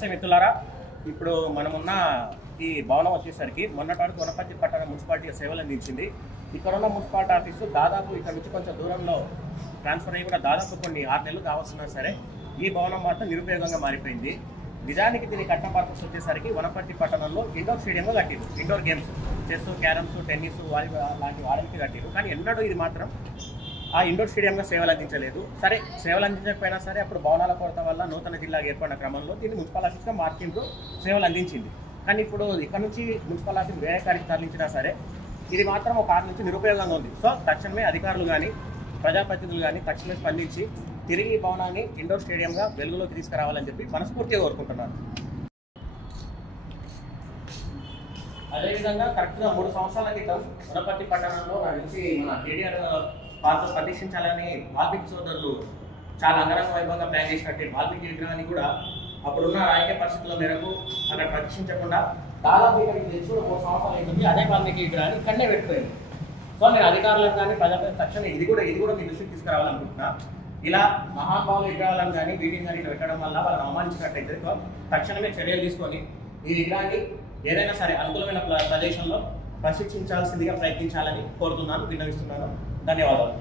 నమస్తే మిత్రులారా. ఇప్పుడు మనమున్న ఈ భవనం వచ్చేసరికి మొన్నటి వనపర్తి పట్టణ మున్సిపాలిటీ సేవలు అందించింది. ఇక్కడ ఉన్న మున్సిపాలిటీ ఆఫీసు దాదాపు ఇక్కడ నుంచి కొంచెం దూరంలో ట్రాన్స్ఫర్ అయ్యి కూడా దాదాపు కొన్ని 6 నెలలు కావస్తున్నా సరే ఈ భవనం మాత్రం నిరుపయోగంగా మారిపోయింది. నిజానికి దీని కట్టిన పర్పస్ వచ్చేసరికి వనపర్తి పట్టణంలో ఇండోర్ స్టేడియంలో కట్టిరు. Indoor games chess, carroms, tennis, volleyball లాంటి వాడడానికి కట్టిరు. కానీ ఎన్నడూ ఇది మాత్రం ఆ ఇండోర్ స్టేడియంగా సేవలు అందించలేదు. సరే, సేవలు అందించకపోయినా సరే అప్పుడు భవనాల కొరత వల్ల నూతన జిల్లాగా ఏర్పడిన క్రమంలో దీన్ని మున్సిపల్ ఆఫీస్గా మార్చిండ్రు, సేవలు అందించింది. కానీ ఇప్పుడు ఇక్కడ నుంచి మున్సిపల్ ఆఫీస్ వేరే కాడికి తరలించినా సరే ఇది మాత్రం ఒక 6 నుంచి నిరుపయోగంగా ఉంది. సో తక్షణమే అధికారులు కానీ ప్రజాప్రతినిధులు కానీ తక్షణమే స్పందించి తిరిగి ఈ భవనాన్ని ఇండోర్ స్టేడియంగా వెలుగులోకి తీసుకురావాలని చెప్పి మనస్ఫూర్తిగా కోరుకుంటున్నాను. అదేవిధంగా కరెక్ట్గా 3 సంవత్సరాల క్రితం వనపర్తి పట్టణంలో నాకు తెలిసి మన కేటీఆర్ పాత్ర ప్రదర్శించాలని వాల్మీకి సోదరులు చాలా అంగరంగ వైభవంగా ప్లాన్ చేసినట్టు వాల్మీకి విగ్రహాన్ని కూడా అప్పుడున్న రాజకీయ పరిస్థితుల మేరకు అక్కడ ప్రదర్శించకుండా దాదాపు ఇక్కడికి తెచ్చి 3 సంవత్సరాలు అవుతుంది. అదే వాల్మీకి విగ్రహాన్ని ఇక్కడనే పెట్టుకోయింది. సో నేను అధికారులకు కానీ ప్రజలకు తక్షణం ఇది కూడా మీ దృష్టికి తీసుకురావాలనుకుంటున్నా. ఇలా మహానుభావుల విగ్రహాలను కానీ వీటిని కానీ పెట్టడం వల్ల వాళ్ళని అవమానించినట్టయితే తక్షణమే చర్యలు తీసుకొని ఈ విగ్రహాన్ని ఏదైనా సరే అనుకూలమైన ప్రదేశంలో ప్రశిక్షించాల్సిందిగా ప్రయత్నించాలని కోరుతున్నాను, విన్నవిస్తున్నాను. ధన్యవాదాలు.